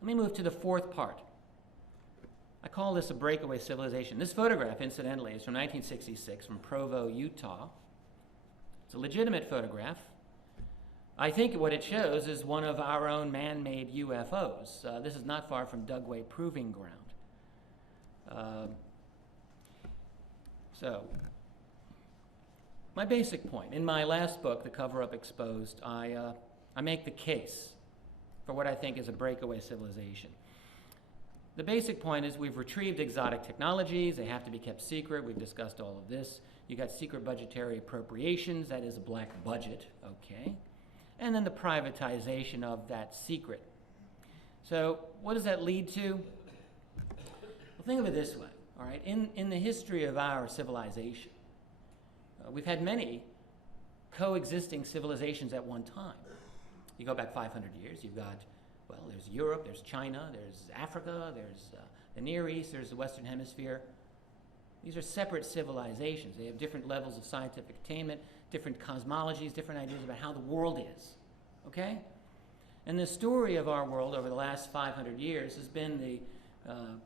Let me move to the fourth part. I call this a breakaway civilization. This photograph, incidentally, is from 1966 from Provo, Utah. It's a legitimate photograph. I think what it shows is one of our own man-made UFOs. This is not far from Dugway Proving Ground. So, my basic point. In my last book, The Cover-Up Exposed, I make the case for what I think is a breakaway civilization. The basic point is we've retrieved exotic technologies. They have to be kept secret. We've discussed all of this. You got secret budgetary appropriations. That is a black budget, okay? And then the privatization of that secret. So what does that lead to? Well, think of it this way, all right? In the history of our civilization, we've had many coexisting civilizations at one time. You go back 500 years, you've got, well, there's Europe, there's China, there's Africa, there's the Near East, there's the Western Hemisphere. These are separate civilizations. They have different levels of scientific attainment, different cosmologies, different ideas about how the world is, okay? And the story of our world over the last 500 years has been the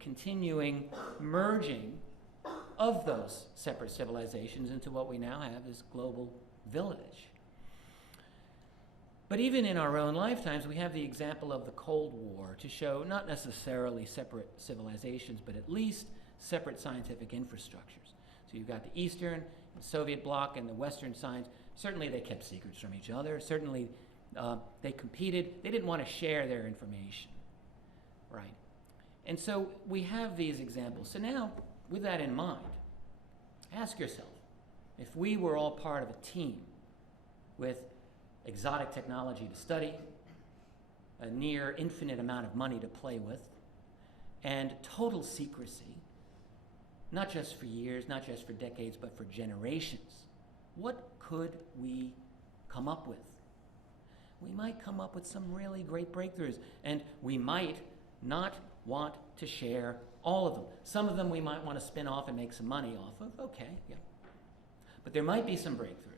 continuing merging of those separate civilizations into what we now have as global village. But even in our own lifetimes, we have the example of the Cold War to show not necessarily separate civilizations, but at least separate scientific infrastructures. So you've got the Eastern, the Soviet bloc, and the Western science. Certainly they kept secrets from each other. Certainly they competed. They didn't want to share their information, right? And so we have these examples. So now, with that in mind, ask yourself, if we were all part of a team with exotic technology to study, a near infinite amount of money to play with, and total secrecy, not just for years, not just for decades, but for generations, what could we come up with? We might come up with some really great breakthroughs, and we might not want to share all of them. Some of them we might want to spin off and make some money off of, okay, yeah. But there might be some breakthroughs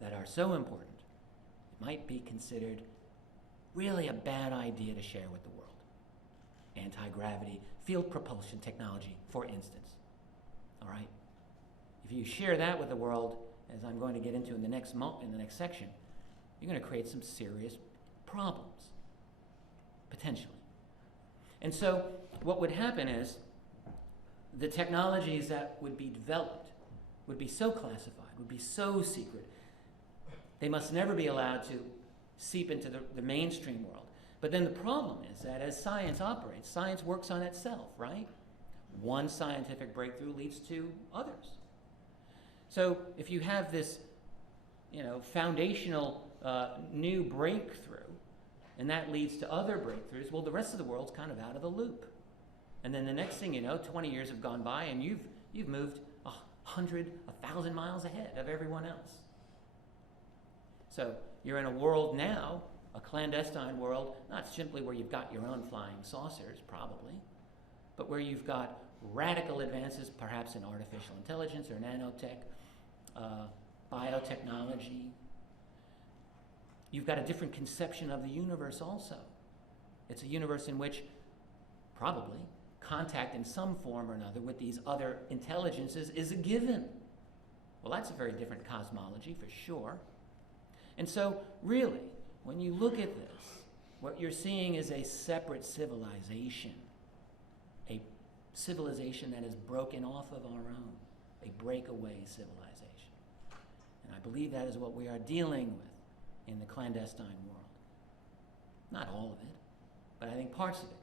that are so important, it might be considered really a bad idea to share with the world. Anti-gravity, field propulsion technology, for instance. All right? If you share that with the world, as I'm going to get into in the next section, you're going to create some serious problems, potentially. And so what would happen is the technologies that would be developed would be so classified, would be so secret, they must never be allowed to seep into the mainstream world. But then the problem is that as science operates, science works on itself, right? One scientific breakthrough leads to others. So if you have this, foundational new breakthrough, and that leads to other breakthroughs, well, the rest of the world's kind of out of the loop. And then the next thing you know, 20 years have gone by, and you've moved 100, 1,000 miles ahead of everyone else. So you're in a world now, a clandestine world, not simply where you've got your own flying saucers, probably, but where you've got radical advances, perhaps in artificial intelligence or nanotech, biotechnology. You've got a different conception of the universe also. It's a universe in which, probably, contact in some form or another with these other intelligences is a given. Well, that's a very different cosmology, for sure. And so, really, when you look at this, what you're seeing is a separate civilization, a civilization that is broken off of our own, a breakaway civilization. And I believe that is what we are dealing with in the clandestine world. Not all of it, but I think parts of it.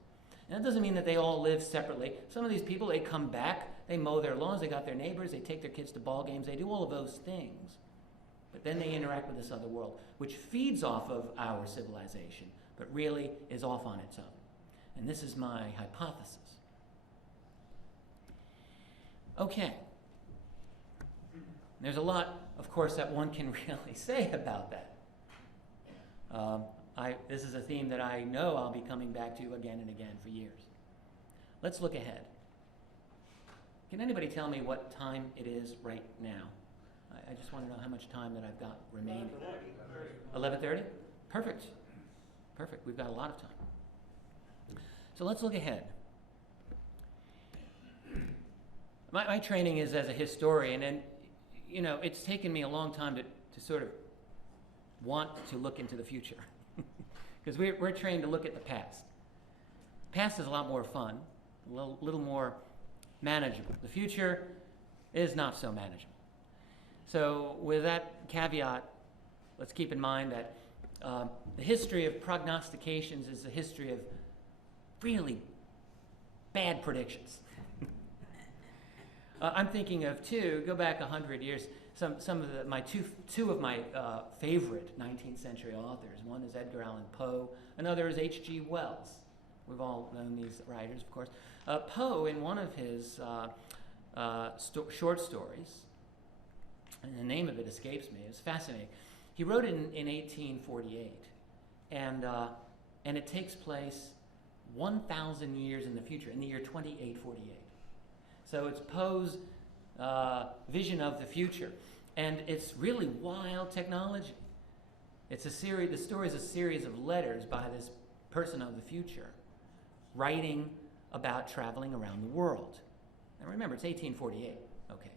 And that doesn't mean that they all live separately. Some of these people, they come back, they mow their lawns, they got their neighbors, they take their kids to ball games, they do all of those things. But then they interact with this other world, which feeds off of our civilization, but really is off on its own. And this is my hypothesis. Okay. There's a lot, of course, that one can really say about that. This is a theme that I know I'll be coming back to again and again for years. Let's look ahead. Can anybody tell me what time it is right now? I just want to know how much time that I've got remaining. 11:30? Perfect. Perfect. We've got a lot of time. So let's look ahead. My training is as a historian, and it's taken me a long time to sort of want to look into the future. Because we're trained to look at the past. Past is a lot more fun, a little more manageable. The future is not so manageable. So with that caveat, let's keep in mind that the history of prognostications is the history of really bad predictions. I'm thinking of go back 100 years, some of my two of my favorite 19th century authors. One is Edgar Allan Poe, another is H.G. Wells. We've all known these writers, of course. Poe, in one of his short stories, and the name of it escapes me, it's fascinating. He wrote it in 1848, and it takes place 1,000 years in the future, in the year 2848. So it's Poe's vision of the future, and it's really wild technology. It's the story is a series of letters by this person of the future, writing about traveling around the world. Now remember, it's 1848, okay?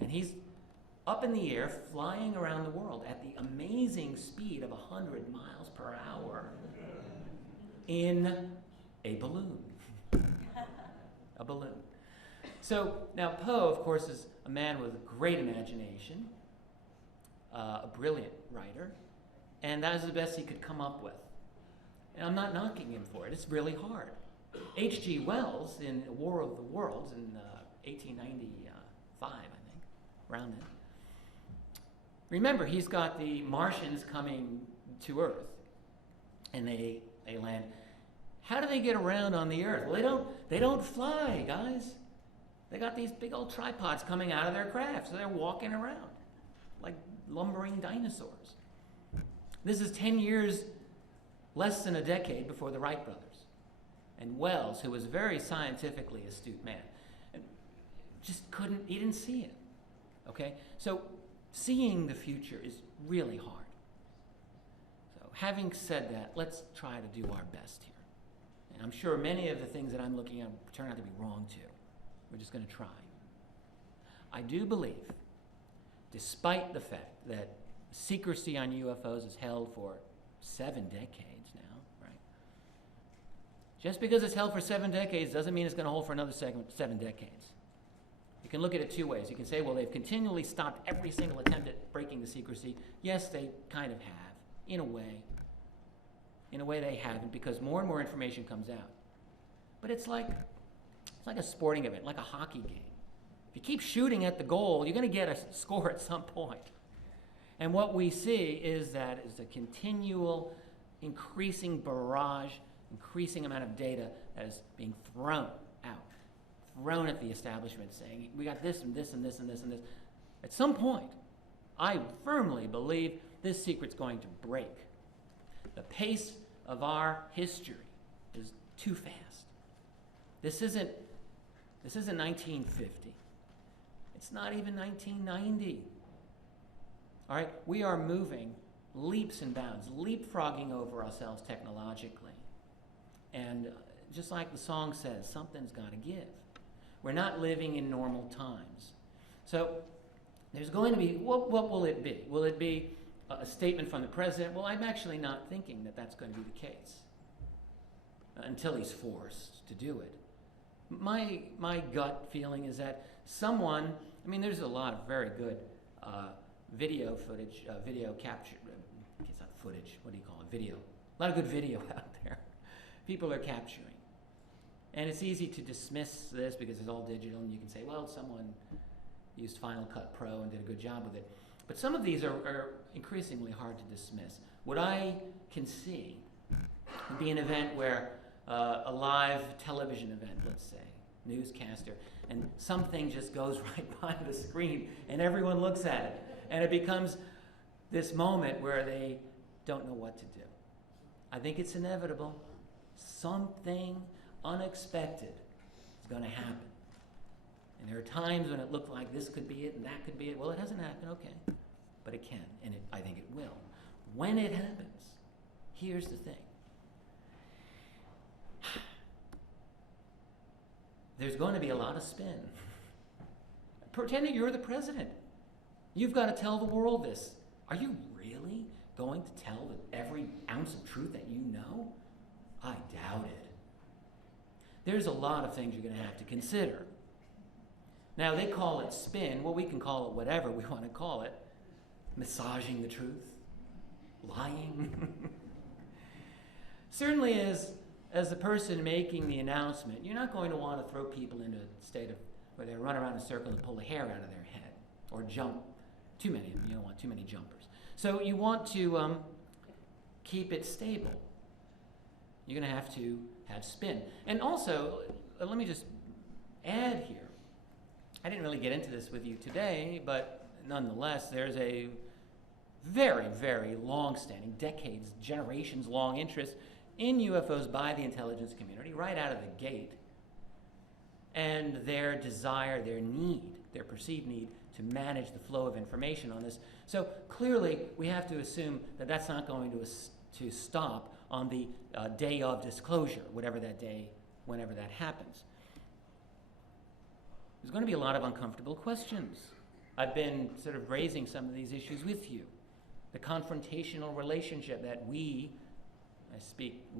And he's up in the air, flying around the world at the amazing speed of 100 miles per hour in a balloon. A balloon. So now Poe, of course, is a man with a great imagination, a brilliant writer, and that was the best he could come up with. And I'm not knocking him for it. It's really hard. H.G. Wells in War of the Worlds in 1895, I think, around then. Remember, he's got the Martians coming to Earth, and they land. How do they get around on the Earth? Well, they don't fly, guys. They got these big old tripods coming out of their craft, so they're walking around like lumbering dinosaurs. This is 10 years, less than a decade before the Wright brothers. And Wells, who was a very scientifically astute man, he didn't see it, okay? So seeing the future is really hard. So having said that, let's try to do our best here. And I'm sure many of the things that I'm looking at turn out to be wrong too. We're just going to try. I do believe, despite the fact that secrecy on UFOs is held for 7 decades now, right? Just because it's held for 7 decades doesn't mean it's going to hold for another 7 decades. You can look at it 2 ways. You can say, well, they've continually stopped every single attempt at breaking the secrecy. Yes, they kind of have, in a way. In a way they haven't, because more and more information comes out. But it's like a sporting event, like a hockey game. If you keep shooting at the goal, you're going to get a score at some point. And what we see is that is a continual, increasing barrage, increasing amount of data that is being thrown out, thrown at the establishment, saying, we got this and this and this and this and this. At some point, I firmly believe this secret's going to break. The pace of our history is too fast. This isn't 1950. It's not even 1990. All right, we are moving leaps and bounds, leapfrogging over ourselves technologically. And just like the song says, something's got to give. We're not living in normal times. So there's going to be, what will it be? Will it be a statement from the president? Well, I'm actually not thinking that that's going to be the case until he's forced to do it. My gut feeling is that someone, there's a lot of very good video footage, video capture, it's not footage, what do you call it, video. A lot of good video out there. People are capturing. And it's easy to dismiss this because it's all digital and you can say, well, someone used Final Cut Pro and did a good job with it. But some of these are increasingly hard to dismiss. What I can see would be an event where a live television event, let's say, newscaster, and something just goes right by the screen and everyone looks at it. And it becomes this moment where they don't know what to do. I think it's inevitable. Something unexpected is going to happen. And there are times when it looked like this could be it and that could be it. Well, it hasn't happened, okay. But it can, and I think it will. When it happens, here's the thing. there's going to be a lot of spin. Pretend that you're the president. You've got to tell the world this. Are you really going to tell every ounce of truth that you know? I doubt it. There's a lot of things you're going to have to consider. Now, they call it spin. Well, we can call it whatever we want to call it. Massaging the truth. Lying. Certainly, as the person making the announcement, you're not going to want to throw people into a state of where they run around in a circle and pull the hair out of their head or jump. Too many of them. You don't want too many jumpers. So you want to keep it stable. You're going to have spin. And also, let me just add here. I didn't really get into this with you today, but nonetheless, there's a very, very long-standing, decades, generations-long interest in UFOs by the intelligence community right out of the gate, and their desire, their need, their perceived need to manage the flow of information on this. So clearly, we have to assume that that's not going to stop on the day of disclosure, whatever that day, whenever that happens. There's going to be a lot of uncomfortable questions. I've been sort of raising some of these issues with you. The confrontational relationship that we,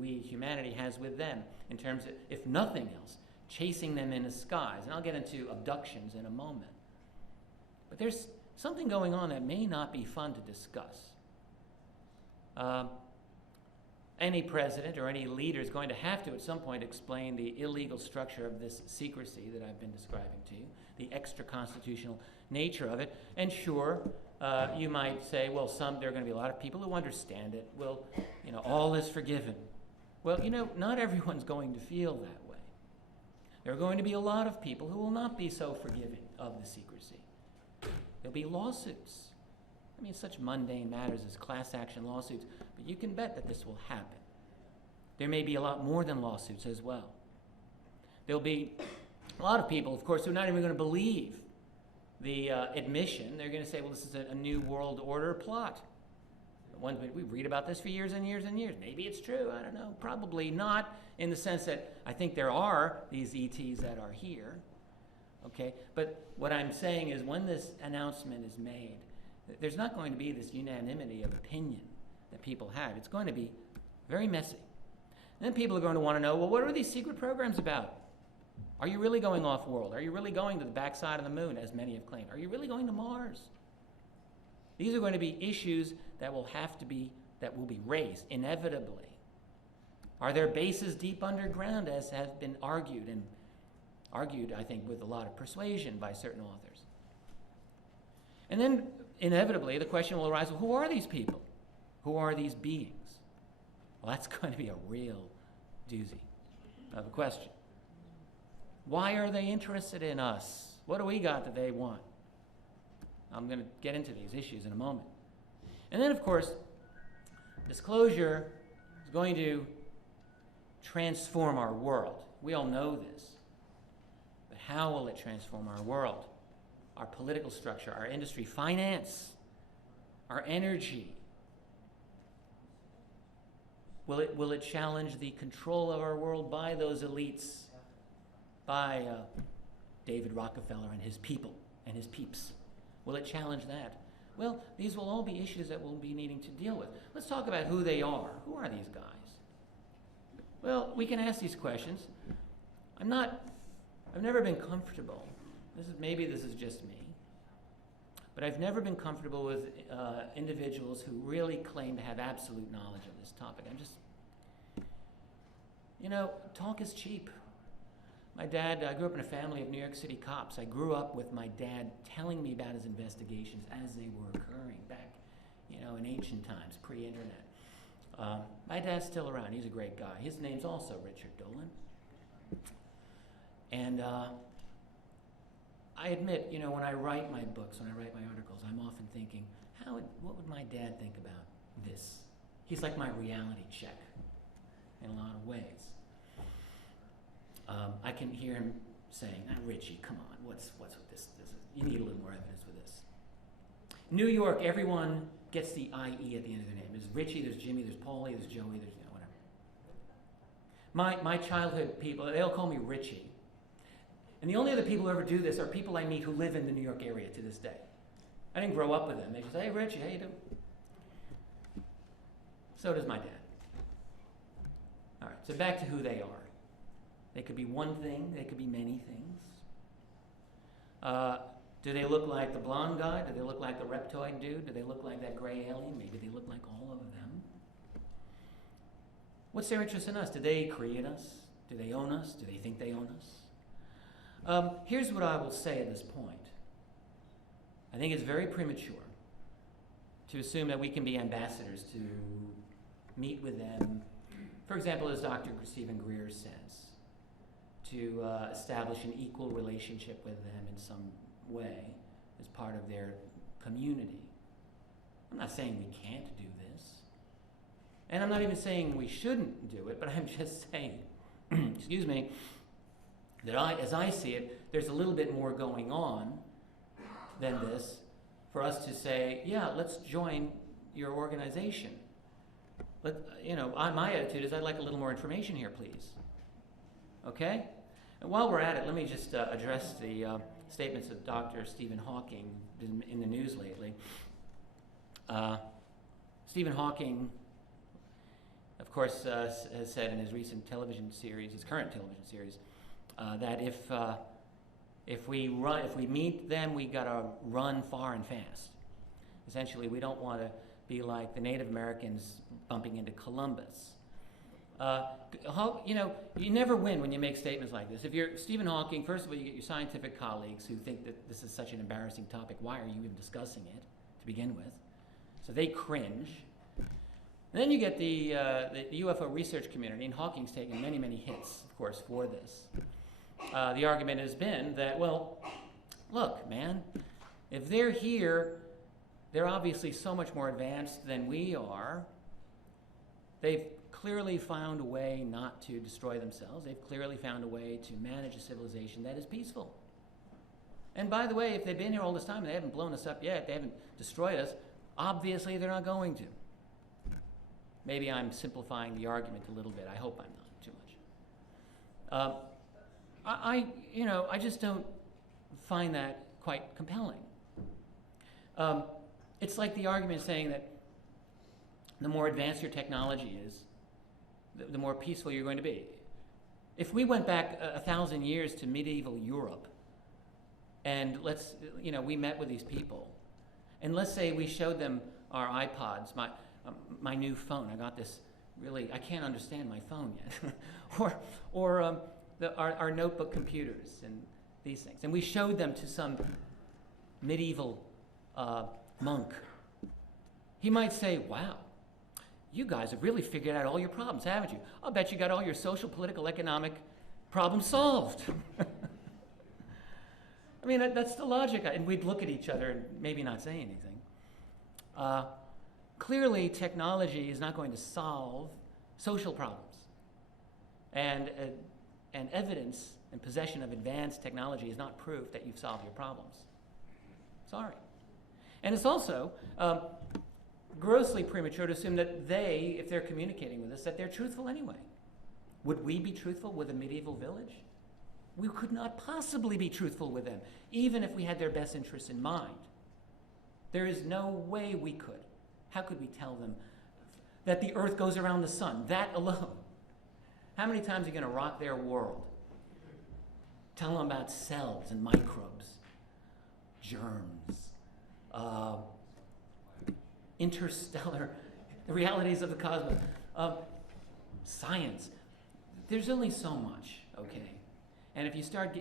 humanity, has with them in terms of, if nothing else, chasing them in a skies. And I'll get into abductions in a moment. But there's something going on that may not be fun to discuss. Any president or any leader is going to have to at some point explain the illegal structure of this secrecy that I've been describing to you, the extra-constitutional nature of it. And sure, you might say, well, there are going to be a lot of people who understand it. Well, all is forgiven. Well, not everyone's going to feel that way. There are going to be a lot of people who will not be so forgiving of the secrecy. There'll be lawsuits. Such mundane matters as class action lawsuits, but you can bet that this will happen. There may be a lot more than lawsuits as well. There'll be a lot of people, of course, who are not even going to believe the admission. They're going to say, well, this is a new world order plot. We read about this for years and years and years. Maybe it's true. I don't know. Probably not, in the sense that I think there are these ETs that are here. Okay? But what I'm saying is when this announcement is made, there's not going to be this unanimity of opinion that people have. It's going to be very messy. And then people are going to want to know, well, what are these secret programs about? Are you really going off-world? Are you really going to the backside of the moon, as many have claimed? Are you really going to Mars? These are going to be issues that will be raised, inevitably. Are there bases deep underground, as has been argued, I think, with a lot of persuasion by certain authors? And then, inevitably, the question will arise, well, who are these people? Who are these beings? Well, that's going to be a real doozy of a question. Why are they interested in us? What do we got that they want? I'm going to get into these issues in a moment. And then, of course, disclosure is going to transform our world. We all know this. But how will it transform our world? Our political structure, our industry, finance, our energy. Will it challenge the control of our world by those elites, by David Rockefeller and his people and his peeps? Will it challenge that? Well, these will all be issues that we'll be needing to deal with. Let's talk about who they are. Who are these guys? Well, we can ask these questions. I've never been comfortable. Maybe this is just me, but I've never been comfortable with individuals who really claim to have absolute knowledge of this topic. Talk is cheap. My dad, I grew up in a family of New York City cops. I grew up with my dad telling me about his investigations as they were occurring back, in ancient times, pre-internet. My dad's still around. He's a great guy. His name's also Richard Dolan. And I admit, when I write my books, when I write my articles, I'm often thinking, what would my dad think about this? He's like my reality check in a lot of ways. I can hear him saying, Richie, come on, what's with this? You need a little more evidence with this. New York, everyone gets the IE at the end of their name. There's Richie, there's Jimmy, there's Paulie, there's Joey, there's whatever. My childhood people, they all call me Richie. And the only other people who ever do this are people I meet who live in the New York area to this day. I didn't grow up with them. They just say, hey, Richie, how you doing? So does my dad. All right, so back to who they are. They could be one thing. They could be many things. Do they look like the blonde guy? Do they look like the reptoid dude? Do they look like that gray alien? Maybe they look like all of them. What's their interest in us? Do they create us? Do they own us? Do they think they own us? Here's what I will say at this point. I think it's very premature to assume that we can be ambassadors to meet with them, for example, as Dr. Stephen Greer says, to establish an equal relationship with them in some way as part of their community. I'm not saying we can't do this. And I'm not even saying we shouldn't do it, but I'm just saying, excuse me, that as I see it, there's a little bit more going on than this for us to say, yeah, let's join your organization. My attitude is I'd like a little more information here, please. Okay? And while we're at it, let me just address the statements of Dr. Stephen Hawking in the news lately. Stephen Hawking, of course, has said in his recent television series, his current television series, that if we meet them, we gotta run far and fast. Essentially, we don't want to be like the Native Americans bumping into Columbus. You never win when you make statements like this. If you're Stephen Hawking, first of all, you get your scientific colleagues who think that this is such an embarrassing topic. Why are you even discussing it to begin with? So they cringe. And then you get the UFO research community, and Hawking's taken many, many hits, of course, for this. The argument has been that, well, look, man, if they're here, they're obviously so much more advanced than we are. They've clearly found a way not to destroy themselves. They've clearly found a way to manage a civilization that is peaceful. And by the way, if they've been here all this time and they haven't blown us up yet, they haven't destroyed us, obviously they're not going to. Maybe I'm simplifying the argument a little bit. I hope I'm not too much. I just don't find that quite compelling. It's like the argument saying that the more advanced your technology is, the more peaceful you're going to be. If we went back 1,000 years to medieval Europe, and we met with these people, and let's say we showed them our iPods, my new phone. I got this I can't understand my phone yet, or our notebook computers and these things, and we showed them to some medieval monk. He might say, wow, you guys have really figured out all your problems, haven't you? I'll bet you got all your social, political, economic problems solved. I mean, that's the logic. And we'd look at each other and maybe not say anything. Clearly, technology is not going to solve social problems. And evidence and possession of advanced technology is not proof that you've solved your problems. Sorry. And it's also grossly premature to assume that if they're communicating with us, that they're truthful anyway. Would we be truthful with a medieval village? We could not possibly be truthful with them, even if we had their best interests in mind. There is no way we could. How could we tell them that the earth goes around the sun? That alone. How many times are you going to rock their world? Tell them about cells and microbes, germs, interstellar, the realities of the cosmos, science. There's only so much, okay? And if you start,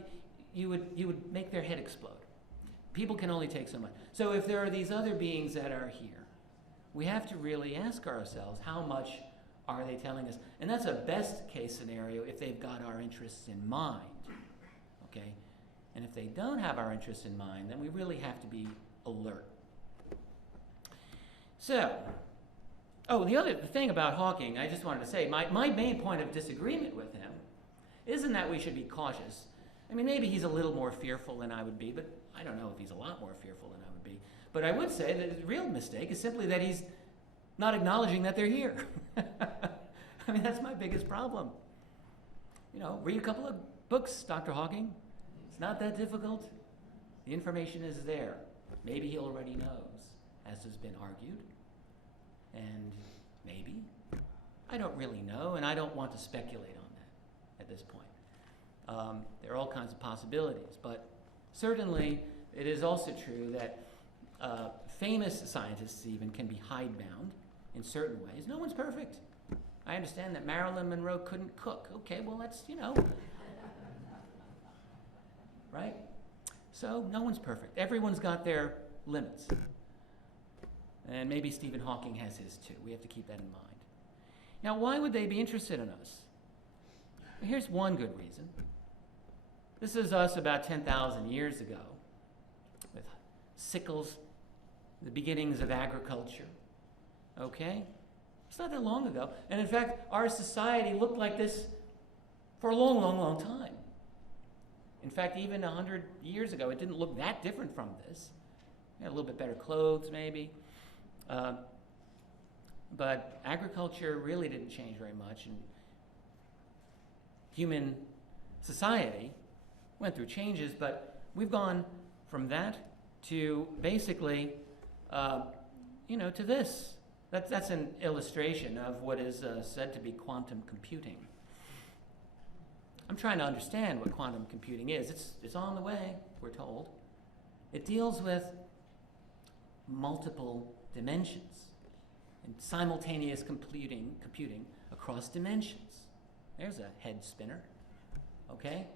you would make their head explode. People can only take so much. So if there are these other beings that are here, we have to really ask ourselves, how much are they telling us? And that's a best case scenario if they've got our interests in mind, okay? And if they don't have our interests in mind, then we really have to be alert. So, the thing about Hawking, I just wanted to say, my main point of disagreement with him isn't that we should be cautious. I mean, maybe he's a little more fearful than I would be, but I don't know if he's a lot more fearful than I would be. But I would say that the real mistake is simply that he's not acknowledging that they're here. I mean, that's my biggest problem. Read a couple of books, Dr. Hawking. It's not that difficult. The information is there. Maybe he already knows, as has been argued. And maybe. I don't really know, and I don't want to speculate on that at this point. There are all kinds of possibilities, but certainly it is also true that famous scientists even can be hidebound in certain ways. No one's perfect. I understand that Marilyn Monroe couldn't cook. Okay, well, that's, right? So no one's perfect. Everyone's got their limits. And maybe Stephen Hawking has his too. We have to keep that in mind. Now, why would they be interested in us? Well, here's one good reason. This is us about 10,000 years ago, with sickles, the beginnings of agriculture. Okay? It's not that long ago. And in fact, our society looked like this for a long, long, long time. In fact, even 100 years ago, it didn't look that different from this. We had a little bit better clothes, maybe. But agriculture really didn't change very much. And human society went through changes, but we've gone from that to basically, to this. That's an illustration of what is said to be quantum computing. I'm trying to understand what quantum computing is. It's on the way, we're told. It deals with multiple dimensions and simultaneous computing across dimensions. There's a head spinner, okay?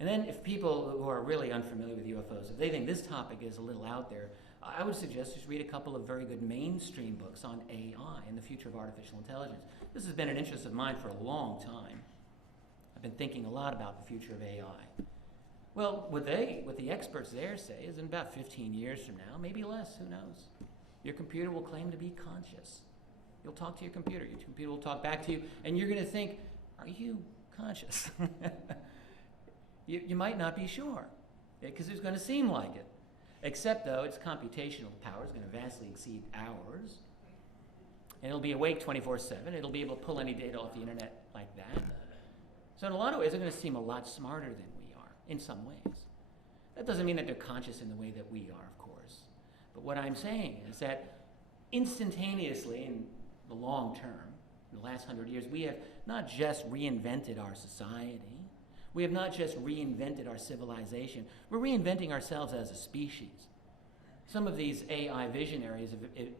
And then if people who are really unfamiliar with UFOs, if they think this topic is a little out there, I would suggest just read a couple of very good mainstream books on AI and the future of artificial intelligence. This has been an interest of mine for a long time. I've been thinking a lot about the future of AI. Well, what the experts there say is in about 15 years from now, maybe less, who knows, your computer will claim to be conscious. You'll talk to your computer will talk back to you, and you're going to think, are you conscious? You might not be sure, because it's going to seem like it. Except, though, its computational power is going to vastly exceed ours. And it'll be awake 24/7. It'll be able to pull any data off the internet like that. So in a lot of ways, they're going to seem a lot smarter than we are, in some ways. That doesn't mean that they're conscious in the way that we are, of course. But what I'm saying is that instantaneously, in the long term, in the last 100 years, we have not just reinvented our society. We have not just reinvented our civilization. We're reinventing ourselves as a species. Some of these AI visionaries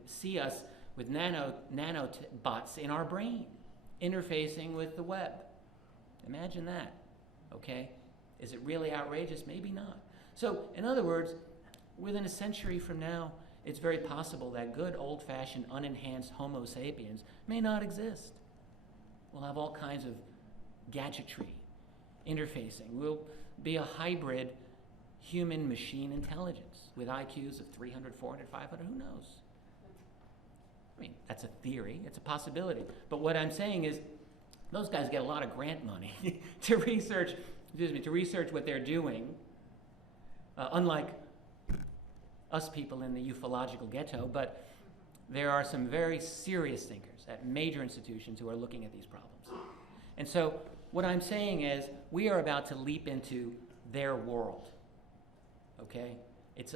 see us with nanobots in our brain, interfacing with the web. Imagine that, okay? Is it really outrageous? Maybe not. So, in other words, within a century from now, it's very possible that good old-fashioned, unenhanced Homo sapiens may not exist. We'll have all kinds of gadgetry, interfacing. We'll be a hybrid human-machine intelligence with IQs of 300, 400, 500, who knows? I mean, that's a theory, it's a possibility. But what I'm saying is, those guys get a lot of grant money to research what they're doing, unlike us people in the ufological ghetto, but there are some very serious thinkers at major institutions who are looking at these problems. And so what I'm saying is we are about to leap into their world, okay? It's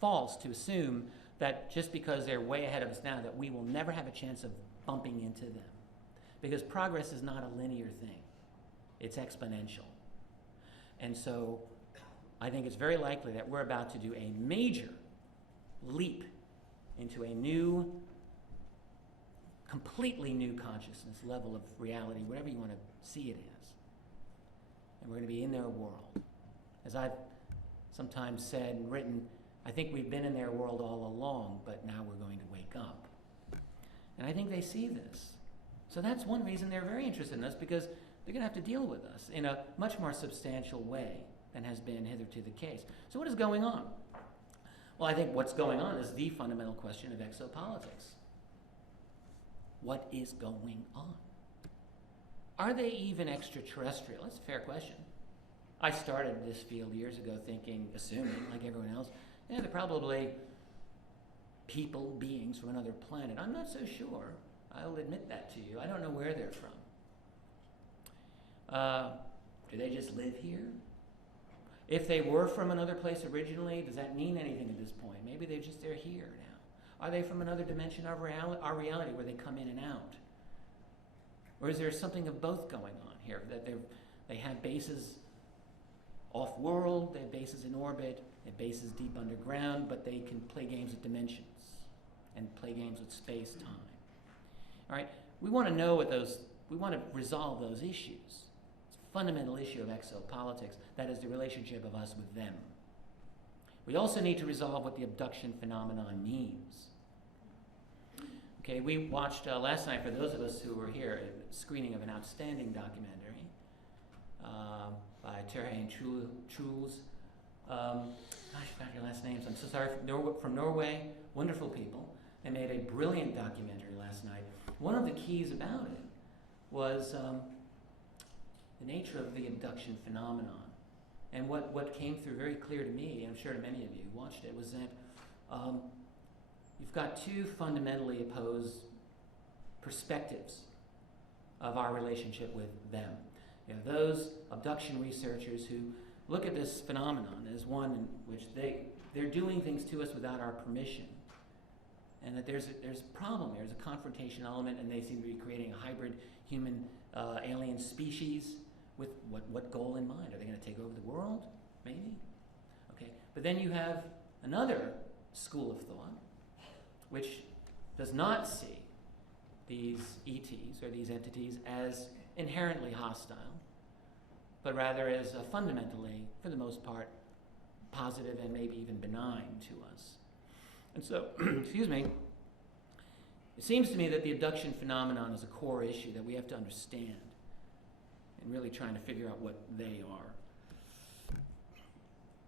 false to assume that just because they're way ahead of us now that we will never have a chance of bumping into them. Because progress is not a linear thing. It's exponential. And so I think it's very likely that we're about to do a major leap into a new, completely new consciousness level of reality, whatever you want to see it as. And we're going to be in their world. As I've sometimes said and written, I think we've been in their world all along, but now we're going to wake up. And I think they see this. So that's one reason they're very interested in us, because they're going to have to deal with us in a much more substantial way than has been hitherto the case. So what is going on? Well, I think what's going on is the fundamental question of exopolitics. What is going on? Are they even extraterrestrial? That's a fair question. I started this field years ago assuming, like everyone else, they're probably people, beings from another planet. I'm not so sure. I'll admit that to you. I don't know where they're from. Do they just live here? If they were from another place originally, does that mean anything at this point? Maybe they're here now. Are they from another dimension of our reality where they come in and out? Or is there something of both going on here? That they have bases off-world, they have bases in orbit, they have bases deep underground, but they can play games with dimensions and play games with space-time. All right, we want to know we want to resolve those issues. It's a fundamental issue of exopolitics, that is the relationship of us with them. We also need to resolve what the abduction phenomenon means. Okay, we watched last night, for those of us who were here, a screening of an outstanding documentary by Terje and Truls. I forgot your last names. I'm so sorry. From Norway, wonderful people. They made a brilliant documentary last night. One of the keys about it was the nature of the abduction phenomenon. And what came through very clear to me, I'm sure to many of you who watched it, was that you've got two fundamentally opposed perspectives of our relationship with them. You have those abduction researchers who look at this phenomenon as one in which they're doing things to us without our permission, and that there's a problem, there's a confrontation element, and they seem to be creating a hybrid human alien species with what goal in mind? Are they going to take over the world? Maybe. Okay, but then you have another school of thought which does not see these ETs or these entities as inherently hostile, but rather as fundamentally, for the most part, positive and maybe even benign to us. And so, excuse me, it seems to me that the abduction phenomenon is a core issue that we have to understand and really trying to figure out what they are.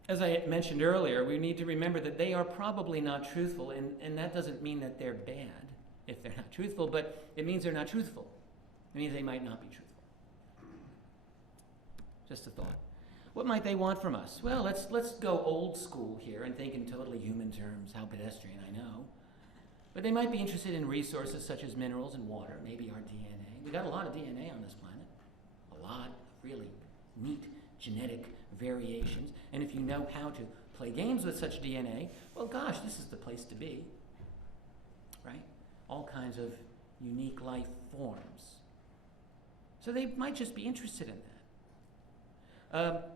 As I mentioned earlier, we need to remember that they are probably not truthful, and that doesn't mean that they're bad if they're not truthful, but it means they're not truthful. It means they might not be truthful. Just a thought. What might they want from us? Well, let's go old school here and think in totally human terms. How pedestrian, I know. But they might be interested in resources such as minerals and water, maybe our DNA. We got a lot of DNA on this planet. A lot of really neat genetic variations. And if you know how to play games with such DNA, well, gosh, this is the place to be. Right? All kinds of unique life forms. So they might just be interested in that.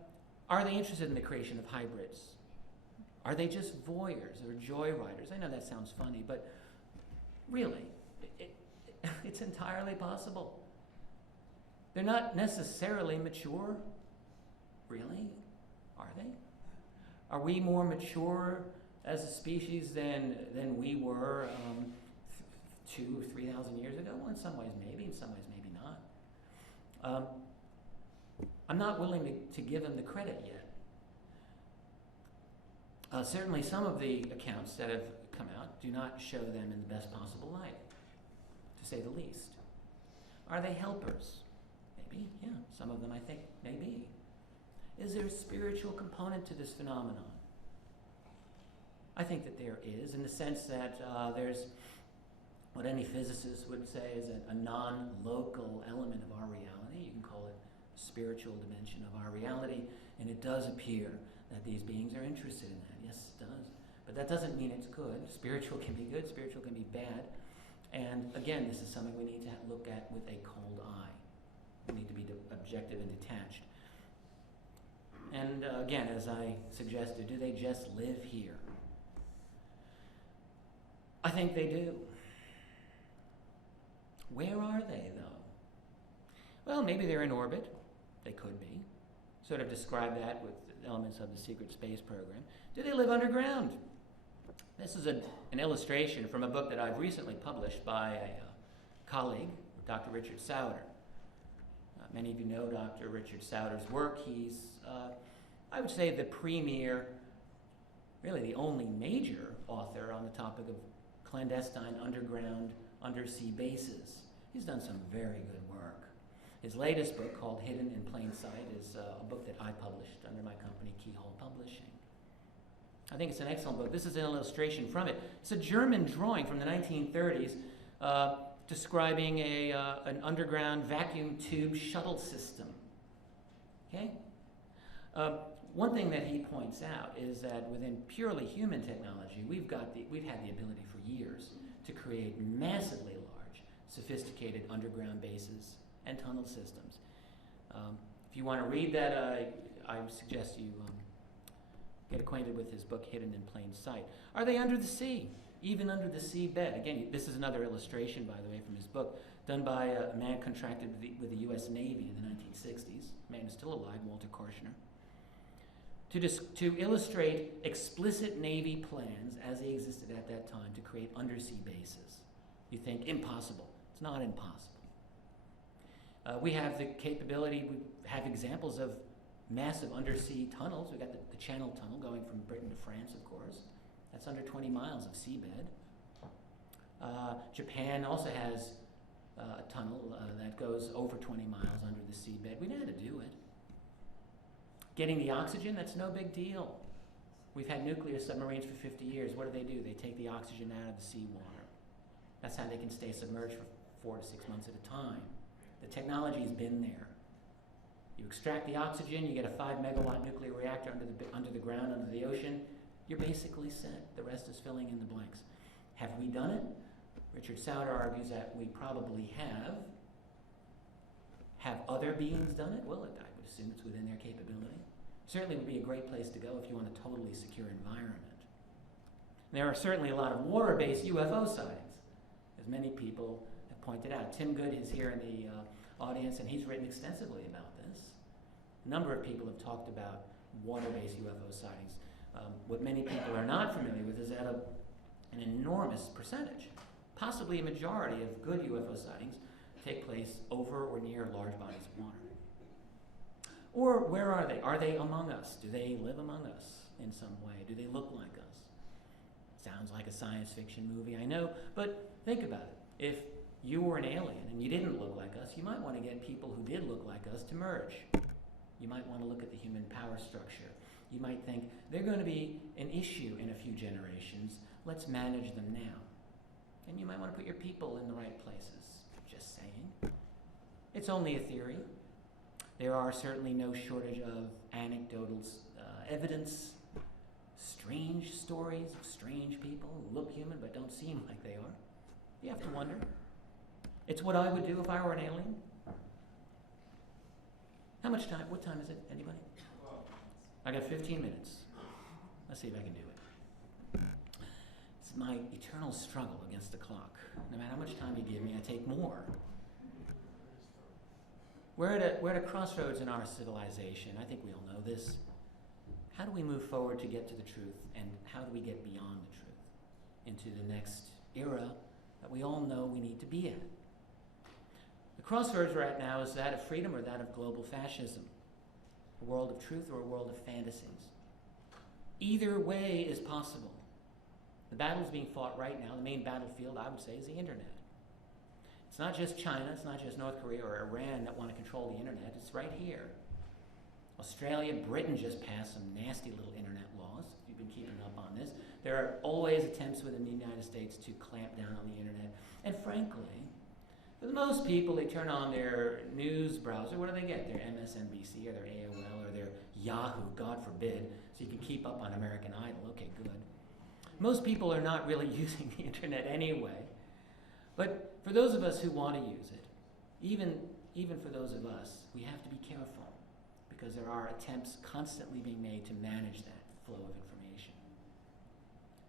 Are they interested in the creation of hybrids? Are they just voyeurs or joyriders? I know that sounds funny, but really, it's entirely possible. They're not necessarily mature. Really? Are they? Are we more mature as a species than we were 2,000 or 3,000 years ago? Well, in some ways maybe, in some ways maybe not. I'm not willing to give them the credit yet. Certainly some of the accounts that have come out do not show them in the best possible light, to say the least. Are they helpers? Maybe, yeah. Some of them I think maybe. Is there a spiritual component to this phenomenon? I think that there is, in the sense that there's what any physicist would say is a non-local element of our reality. You can call it spiritual dimension of our reality, and it does appear that these beings are interested in that. Yes, it does. But that doesn't mean it's good. Spiritual can be good, spiritual can be bad. And again, this is something we need to look at with a cold eye. We need to be objective and detached. And again, as I suggested, do they just live here? I think they do. Where are they, though? Well, maybe they're in orbit. They could be. Sort of describe that with elements of the secret space program. Do they live underground? This is an illustration from a book that I've recently published by a colleague, Dr. Richard Sauter. Many of you know Dr. Richard Sauter's work. He's, I would say, the premier, really the only major author on the topic of clandestine underground undersea bases. He's done some very good work. His latest book, called Hidden in Plain Sight, is a book that I published under my company, Keyhole Publishing. I think it's an excellent book. This is an illustration from it. It's a German drawing from the 1930s describing an underground vacuum tube shuttle system. Okay? one thing that he points out is that within purely human technology, we've had the ability for years to create massively large, sophisticated underground bases and tunnel systems. If you want to read that, I suggest you get acquainted with his book, Hidden in Plain Sight. Are they under the sea? Even under the seabed? Again, this is another illustration, by the way, from his book, done by a man contracted with the U.S. Navy in the 1960s. A man who's still alive, Walter Korshner. To illustrate explicit Navy plans as they existed at that time to create undersea bases. You think impossible. It's not impossible. We have the capability, we have examples of massive undersea tunnels. We've got the Channel Tunnel going from Britain to France, of course. That's under 20 miles of seabed. Japan also has a tunnel that goes over 20 miles under the seabed. We know how to do it. Getting the oxygen, that's no big deal. We've had nuclear submarines for 50 years. What do? They take the oxygen out of the seawater. That's how they can stay submerged for 4 to 6 months at a time. The technology's been there. You extract the oxygen, you get a 5 megawatt nuclear reactor under the ground, under the ocean, you're basically set. The rest is filling in the blanks. Have we done it? Richard Sauter argues that we probably have. Have other beings done it? Well, I would assume it's within their capability. Certainly would be a great place to go if you want a totally secure environment. There are certainly a lot of water-based UFO sightings, as many people have pointed out. Tim Good is here in the audience, and he's written extensively about this. A number of people have talked about water-based UFO sightings. What many people are not familiar with is that an enormous percentage, possibly a majority of good UFO sightings, take place over or near large bodies of water. Or where are they? Are they among us? Do they live among us in some way? Do they look like us? Sounds like a science fiction movie, I know, but think about it. If you were an alien and you didn't look like us, you might want to get people who did look like us to merge. You might want to look at the human power structure. You might think, they're going to be an issue in a few generations. Let's manage them now. And you might want to put your people in the right places. Just saying. It's only a theory. There are certainly no shortage of anecdotal evidence, strange stories of strange people who look human but don't seem like they are. You have to wonder. It's what I would do if I were an alien. How much time? What time is it? Anybody? I got 15 minutes. Let's see if I can do it. It's my eternal struggle against the clock. No matter how much time you give me, I take more. We're at a crossroads in our civilization. I think we all know this. How do we move forward to get to the truth, and how do we get beyond the truth into the next era that we all know we need to be at? The crossroads we're at now is that of freedom or that of global fascism, a world of truth or a world of fantasies. Either way is possible. The battle's being fought right now. The main battlefield, I would say, is the internet. It's not just China, it's not just North Korea or Iran that want to control the internet. It's right here. Australia, Britain just passed some nasty little internet laws. You've been keeping up on this. There are always attempts within the United States to clamp down on the internet. And frankly, for most people, they turn on their news browser. What do they get? Their MSNBC or their AOL or their Yahoo, God forbid, so you can keep up on American Idol. Okay, good. Most people are not really using the internet anyway. But for those of us who want to use it, even for those of us, we have to be careful because there are attempts constantly being made to manage that flow of information.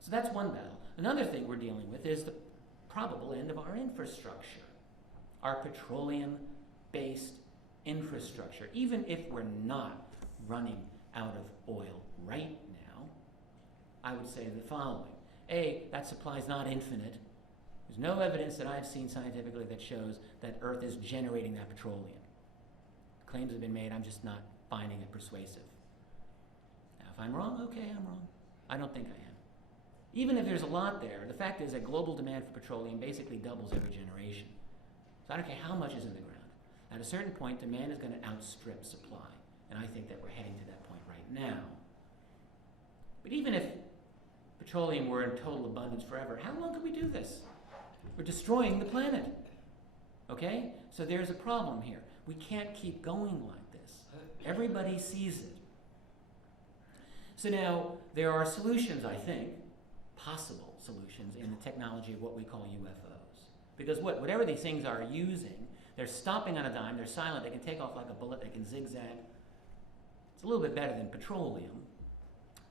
So that's one battle. Another thing we're dealing with is the probable end of our infrastructure, our petroleum-based infrastructure. Even if we're not running out of oil right now, I would say the following. A, that supply is not infinite. There's no evidence that I've seen scientifically that shows that Earth is generating that petroleum. Claims have been made, I'm just not finding it persuasive. Now, if I'm wrong, okay, I'm wrong. I don't think I am. Even if there's a lot there, the fact is that global demand for petroleum basically doubles every generation. So I don't care how much is in the ground. At a certain point, demand is going to outstrip supply. And I think that we're heading to that point right now. But even if petroleum were in total abundance forever, how long could we do this? We're destroying the planet. Okay? So there's a problem here. We can't keep going like this. Everybody sees it. So now, there are solutions, I think, possible solutions in the technology of what we call UFOs. Because whatever these things are using, they're stopping on a dime, they're silent, they can take off like a bullet, they can zigzag. It's a little bit better than petroleum.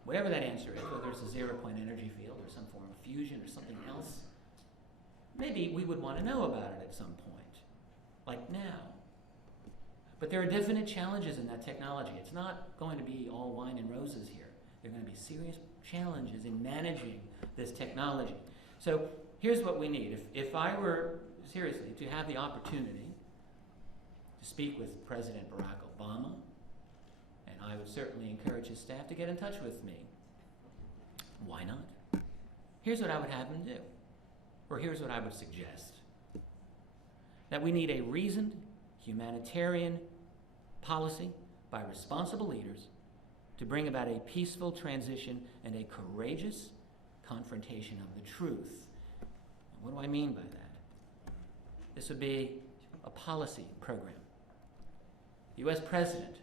Whatever that answer is, whether it's a zero-point energy field or some form of fusion or something else, maybe we would want to know about it at some point, like now. But there are definite challenges in that technology. It's not going to be all wine and roses here. There are going to be serious challenges in managing this technology. So here's what we need. If I were, seriously, to have the opportunity to speak with President Barack Obama, and I would certainly encourage his staff to get in touch with me, why not? Here's what I would have him do, or here's what I would suggest. That we need a reasoned, humanitarian policy by responsible leaders to bring about a peaceful transition and a courageous confrontation of the truth. What do I mean by that? This would be a policy program. The U.S. President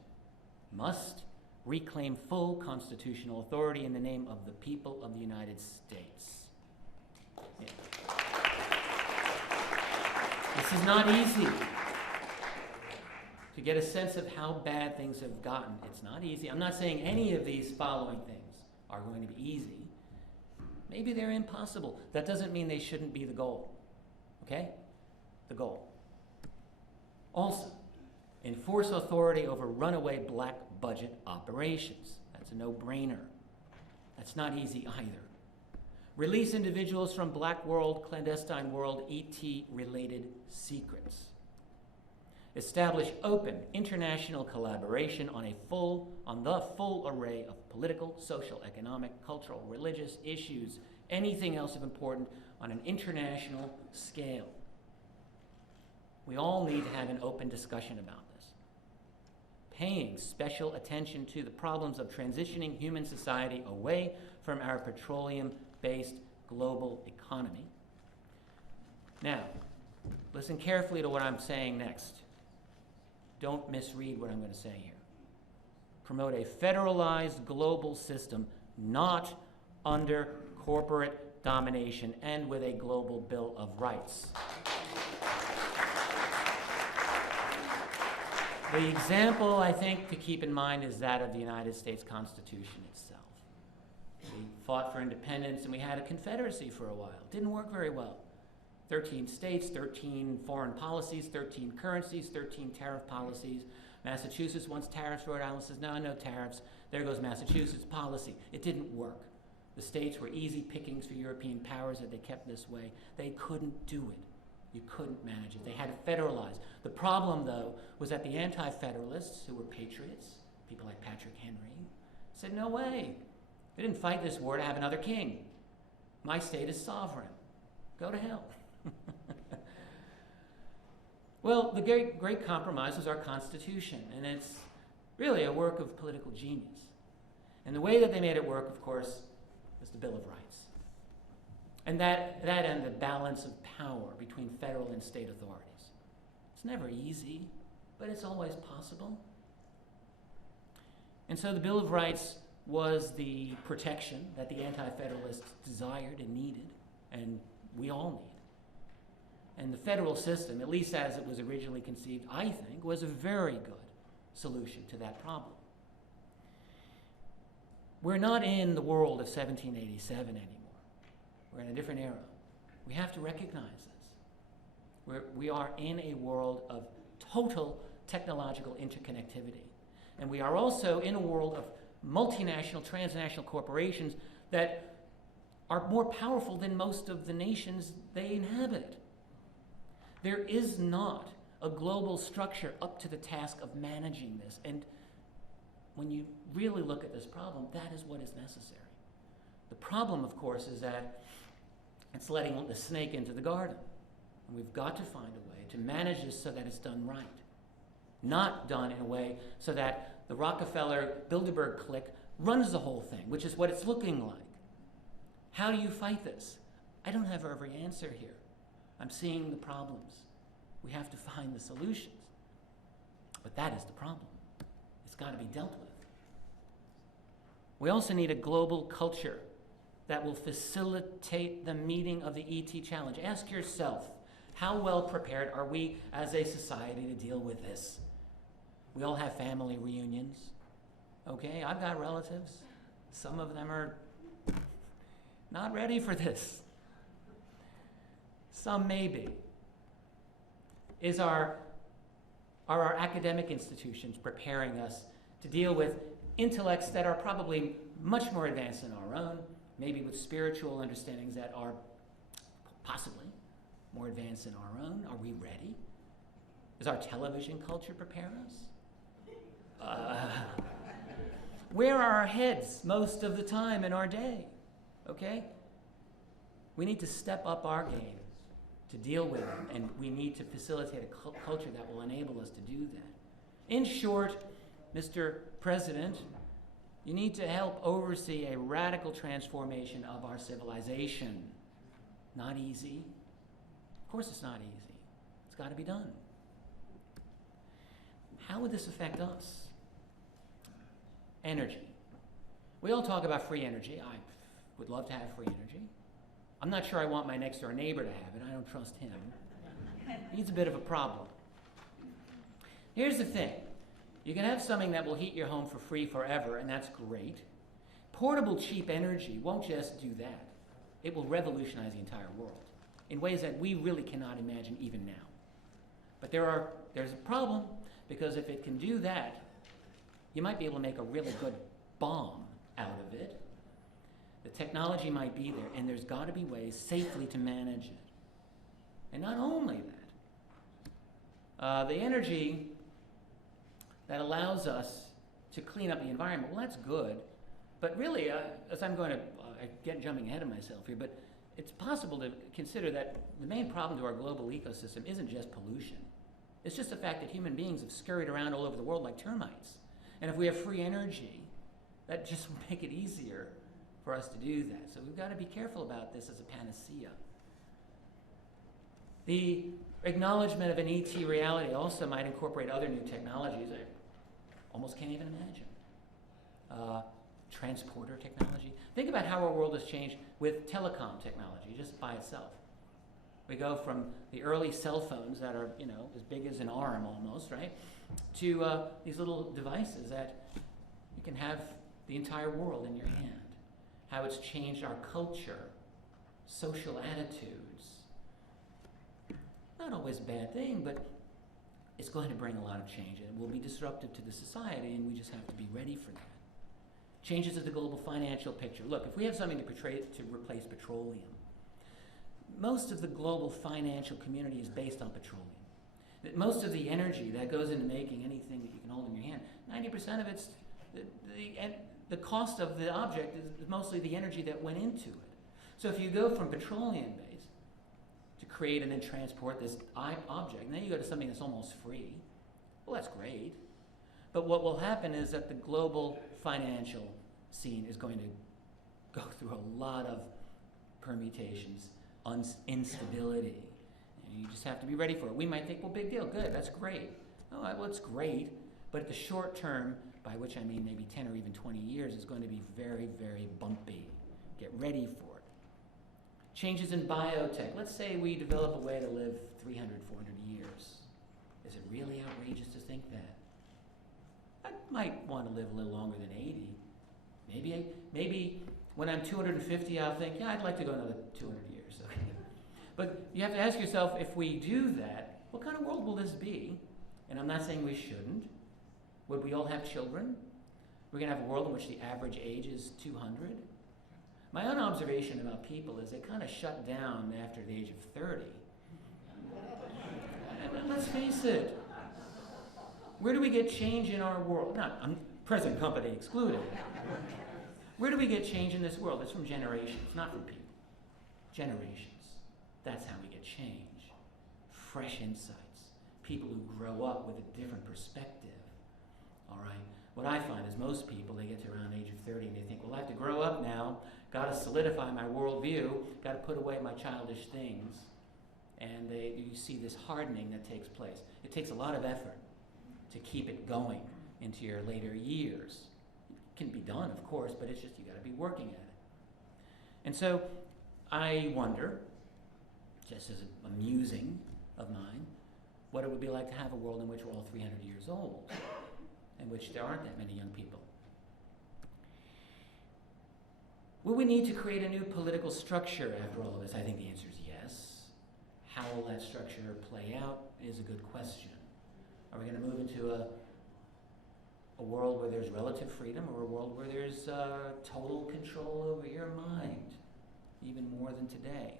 must reclaim full constitutional authority in the name of the people of the United States. Yeah. This is not easy. To get a sense of how bad things have gotten, it's not easy. I'm not saying any of these following things are going to be easy. Maybe they're impossible. That doesn't mean they shouldn't be the goal. Okay? The goal. Also, enforce authority over runaway black budget operations. That's a no-brainer. That's not easy either. Release individuals from black world, clandestine world, ET-related secrets. Establish open international collaboration on the full array of political, social, economic, cultural, religious issues, anything else of importance on an international scale. We all need to have an open discussion about this. Paying special attention to the problems of transitioning human society away from our petroleum-based global economy. Now, listen carefully to what I'm saying next. Don't misread what I'm going to say here. Promote a federalized global system, not under corporate domination and with a global Bill of Rights. The example, I think, to keep in mind is that of the United States Constitution itself. We fought for independence and we had a confederacy for a while. It didn't work very well. 13 states, 13 foreign policies, 13 currencies, 13 tariff policies. Massachusetts wants tariffs. Rhode Island says, no tariffs. There goes Massachusetts policy. It didn't work. The states were easy pickings for European powers that they kept this way. They couldn't do it. You couldn't manage it. They had to federalize. The problem, though, was that the anti-federalists, who were patriots, people like Patrick Henry, said, no way. We didn't fight this war to have another king. My state is sovereign. Go to hell. Well, the great compromise was our Constitution, and it's really a work of political genius. And the way that they made it work, of course, was the Bill of Rights. And that and the balance of power between federal and state authorities. It's never easy, but it's always possible. And so the Bill of Rights was the protection that the anti-federalists desired and needed, and we all need. And the federal system, at least as it was originally conceived, I think, was a very good solution to that problem. We're not in the world of 1787 anymore. We're in a different era. We have to recognize this. We are in a world of total technological interconnectivity. And we are also in a world of multinational, transnational corporations that are more powerful than most of the nations they inhabit. There is not a global structure up to the task of managing this. And when you really look at this problem, that is what is necessary. The problem, of course, is that it's letting the snake into the garden. And we've got to find a way to manage this so that it's done right. Not done in a way so that the Rockefeller-Bilderberg clique runs the whole thing, which is what it's looking like. How do you fight this? I don't have every answer here. I'm seeing the problems. We have to find the solutions. But that is the problem. It's got to be dealt with. We also need a global culture that will facilitate the meeting of the ET challenge. Ask yourself, how well prepared are we as a society to deal with this? We all have family reunions, okay? I've got relatives. Some of them are not ready for this. Some may be. Are our academic institutions preparing us to deal with intellects that are probably much more advanced than our own, maybe with spiritual understandings that are possibly more advanced than our own? Are we ready? Does our television culture prepare us? Where are our heads most of the time in our day? Okay? We need to step up our game to deal with them, and we need to facilitate a culture that will enable us to do that. In short, Mr. President, you need to help oversee a radical transformation of our civilization. Not easy. Of course it's not easy. It's got to be done. How would this affect us? Energy. We all talk about free energy. I would love to have free energy. I'm not sure I want my next door neighbor to have it. I don't trust him. He's a bit of a problem. Here's the thing. You can have something that will heat your home for free forever, and that's great. Portable, cheap energy won't just do that. It will revolutionize the entire world in ways that we really cannot imagine even now. But there's a problem, because if it can do that, you might be able to make a really good bomb out of it. The technology might be there, and there's got to be ways safely to manage it. And not only that, the energy that allows us to clean up the environment, well, that's good. But really, as I'm going to, jumping ahead of myself here, but it's possible to consider that the main problem to our global ecosystem isn't just pollution. It's just the fact that human beings have scurried around all over the world like termites. And if we have free energy, that just will make it easier for us to do that. So we've got to be careful about this as a panacea. The acknowledgement of an ET reality also might incorporate other new technologies I almost can't even imagine. Transporter technology. Think about how our world has changed with telecom technology just by itself. We go from the early cell phones that are, as big as an arm almost, right, to these little devices that you can have the entire world in your hand. How it's changed our culture, social attitudes. Not always a bad thing, but it's going to bring a lot of change. It will be disruptive to the society, and we just have to be ready for that. Changes to the global financial picture. Look, if we have something to replace petroleum, most of the global financial community is based on petroleum. Most of the energy that goes into making anything that you can hold in your hand, 90% of it's the cost of the object is mostly the energy that went into it. So if you go from petroleum-based to create and then transport this object, and then you go to something that's almost free, well, that's great. But what will happen is that the global financial scene is going to go through a lot of permutations, instability. And you just have to be ready for it. We might think, well, big deal, good, that's great. Oh, well, it's great, but at the short term, by which I mean maybe 10 or even 20 years, is going to be very, very bumpy. Get ready for it. Changes in biotech. Let's say we develop a way to live 300, 400 years. Is it really outrageous to think that? I might want to live a little longer than 80. Maybe when I'm 250, I'll think, yeah, I'd like to go another 200 years. Okay. But you have to ask yourself, if we do that, what kind of world will this be? And I'm not saying we shouldn't. Would we all have children? We're going to have a world in which the average age is 200? My own observation about people is they kind of shut down after the age of 30. And let's face it. Where do we get change in our world? Not present company excluded. Where do we get change in this world? It's from generations, not from people. Generations. That's how we get change. Fresh insights. People who grow up with a different perspective. All right? What I find is most people, they get to around the age of 30 and they think, well, I have to grow up now, got to solidify my worldview, got to put away my childish things. And you see this hardening that takes place. It takes a lot of effort to keep it going into your later years. can be done, of course, but it's just you got to be working at it. And so I wonder, just as a musing of mine, what it would be like to have a world in which we're all 300 years old, in which there aren't that many young people. Will we need to create a new political structure after all of this? I think the answer is yes. How will that structure play out is a good question. Are we going to move into a world where there's relative freedom, or a world where there's total control over your mind, even more than today?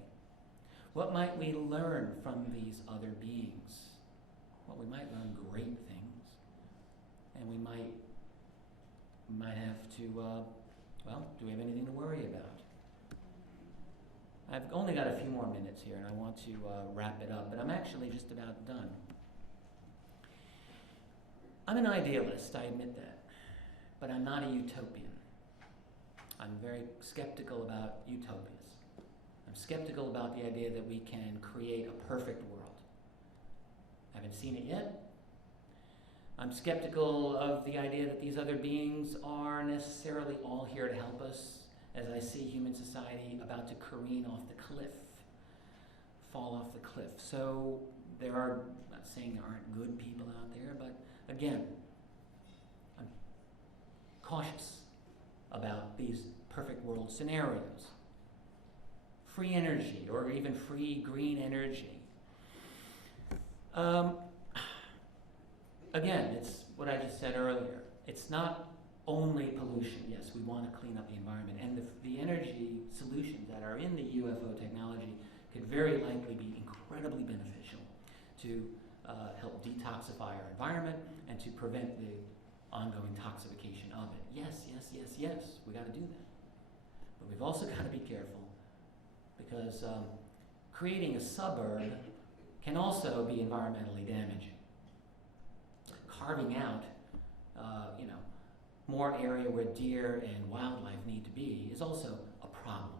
What might we learn from these other beings? Well, we might learn great things, and we might have to, do we have anything to worry about? I've only got a few more minutes here, and I want to wrap it up, but I'm actually just about done. I'm an idealist, I admit that, but I'm not a utopian. I'm very skeptical about utopias. I'm skeptical about the idea that we can create a perfect world. I haven't seen it yet. I'm skeptical of the idea that these other beings are necessarily all here to help us, as I see human society about to careen off the cliff, fall off the cliff. So I'm not saying there aren't good people out there, but again, I'm cautious about these perfect world scenarios. Free energy, or even free green energy. Again, it's what I just said earlier. It's not only pollution. Yes, we want to clean up the environment. And the energy solutions that are in the UFO technology could very likely be incredibly beneficial to help detoxify our environment and to prevent the ongoing toxification of it. Yes, yes, yes, yes, we got to do that. But we've also got to be careful, because creating a suburb can also be environmentally damaging. Carving out, more area where deer and wildlife need to be is also a problem.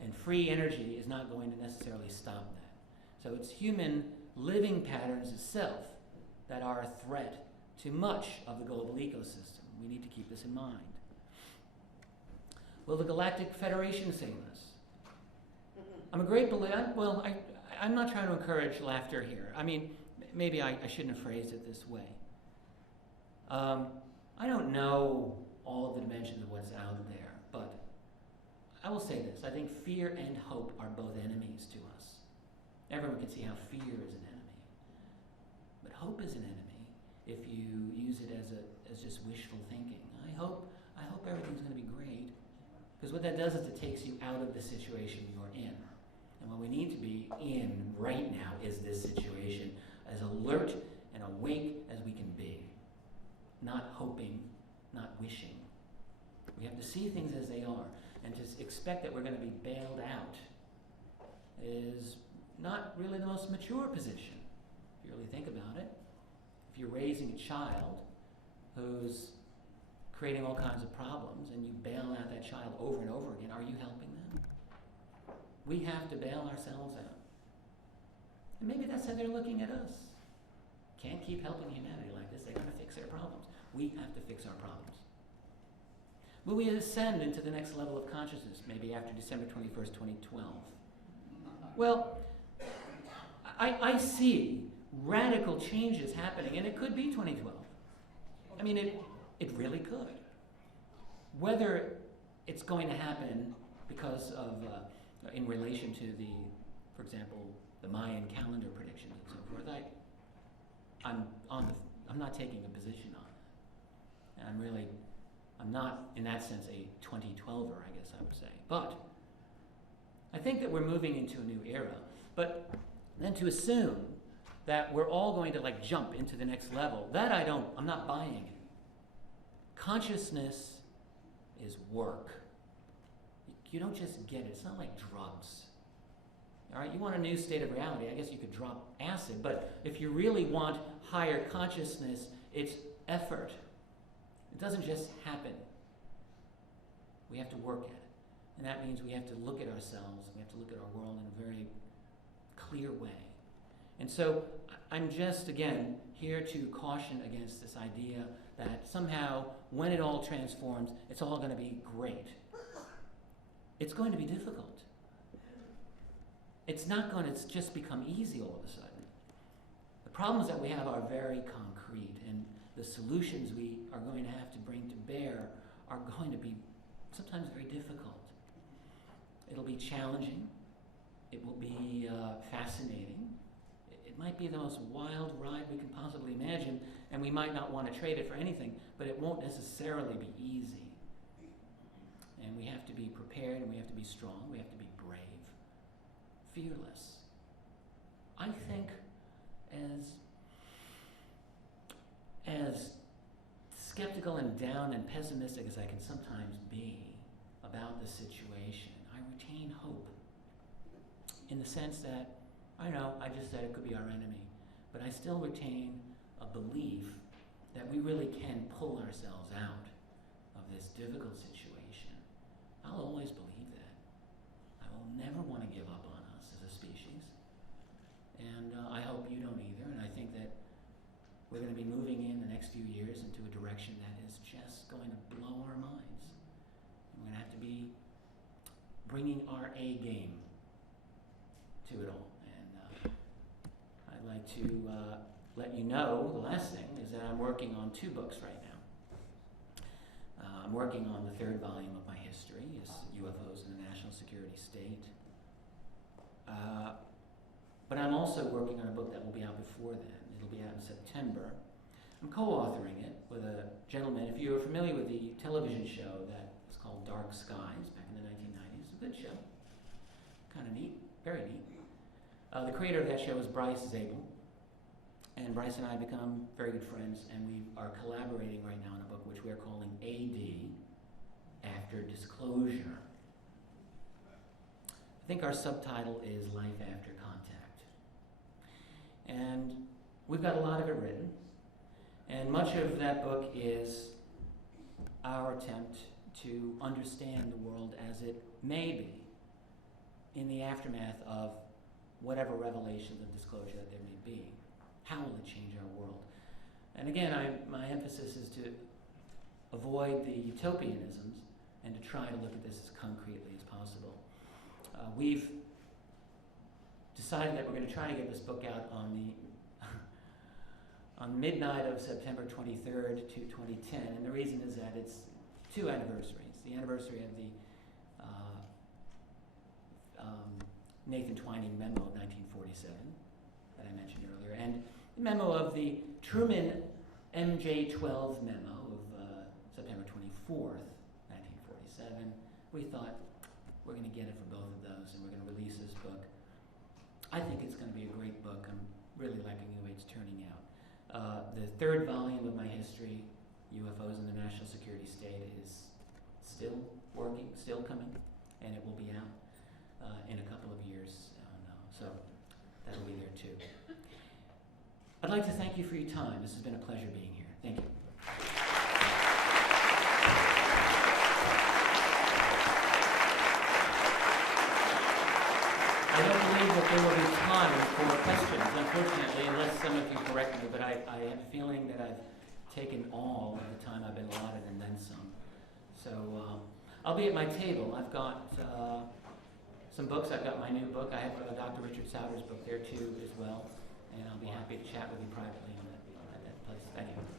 And free energy is not going to necessarily stop that. So it's human living patterns itself that are a threat to much of the global ecosystem. We need to keep this in mind. Will the Galactic Federation save us? I'm a great believer. I'm not trying to encourage laughter here. I mean, maybe I shouldn't have phrased it this way. I don't know all of the dimensions of what's out there, but I will say this. I think fear and hope are both enemies to us. Everyone can see how fear is an enemy. But hope is an enemy if you use it as just wishful thinking. I hope everything's going to be great, because what that does is it takes you out of the situation you're in. And what we need to be in right now is this situation, as alert and awake as we can be. Not hoping, not wishing. We have to see things as they are, and to expect that we're going to be bailed out is not really the most mature position, if you really think about it. If you're raising a child who's creating all kinds of problems and you bail out that child over and over again, are you helping them? We have to bail ourselves out. And maybe that's how they're looking at us. Can't keep helping humanity like this. They got to fix their problems. We have to fix our problems. Will we ascend into the next level of consciousness, maybe after December 21st, 2012? Well, I see radical changes happening, and it could be 2012. I mean, it really could. Whether it's going to happen because of, in relation to for example, the Mayan calendar predictions and so forth, I'm not taking a position on it. And I'm not, in that sense, a 2012er, I guess I would say. But I think that we're moving into a new era. But then to assume that we're all going to jump into the next level, I'm not buying it. Consciousness is work. You don't just get it. It's not like drugs. All right, you want a new state of reality, I guess you could drop acid, but if you really want higher consciousness, it's effort. It doesn't just happen. We have to work at it. And that means we have to look at ourselves, we have to look at our world in a very clear way. And so I'm just, again, here to caution against this idea that somehow, when it all transforms, it's all going to be great. It's going to be difficult. It's not going to just become easy all of a sudden. The problems that we have are very concrete, and the solutions we are going to have to bring to bear are going to be sometimes very difficult. It'll be challenging. It will be fascinating. It might be the most wild ride we can possibly imagine, and we might not want to trade it for anything, but it won't necessarily be easy. And we have to be prepared, and we have to be strong, we have to be brave, fearless. I think as skeptical and down and pessimistic as I can sometimes be about the situation, I retain hope in the sense that, I know, I just said it could be our enemy, but I still retain a belief that we really can pull ourselves out of this difficult situation. I'll always believe that. I will never want to give up on us as a species. And I hope you don't either. And I think that we're going to be moving in the next few years into a direction that is just going to blow our minds. And we're going to have to be bringing our A game to it all. And I'd like to let you know, the last thing is that I'm working on 2 books right now. I'm working on the 3rd volume of my history, is UFOs and the National Security State. But I'm also working on a book that will be out before then. It'll be out in September. I'm co-authoring it with a gentleman. If you're familiar with the television show that was called Dark Skies back in the 1990s, a good show. Kind of neat, very neat. The creator of that show is Bryce Zabel. And Bryce and I have become very good friends, and we are collaborating right now on a book which we are calling AD, After Disclosure. I think our subtitle is Life After Contact. And we've got a lot of it written, and much of that book is our attempt to understand the world as it may be in the aftermath of whatever revelations of disclosure that there may be. How will it change our world? And again, my emphasis is to avoid the utopianisms and to try to look at this as concretely as possible. We've decided that we're going to try to get this book out on midnight of September 23rd to 2010, and the reason is that it's 2 anniversaries. The anniversary of the Nathan Twining memo of 1947 that I mentioned earlier, and the memo of the Truman MJ-12 memo of September 24th, 1947. We thought we're going to get it for both of those, and we're going to release this book. I think it's going to be a great book. I'm really liking the way it's turning out. The 3rd volume of my history, UFOs and the National Security State, is still working, still coming, and it will be out in a couple of years. So that'll be there too. I'd like to thank you for your time. This has been a pleasure being here. Thank you. I don't believe that there will be time for questions, unfortunately, unless some of you correct me, but I have a feeling that I've taken all of the time I've been allotted and then some. So I'll be at my table. I've got some books. I've got my new book. I have Dr. Richard Sauter's book there too as well, and I'll be happy to chat with you privately on that place. Thank you.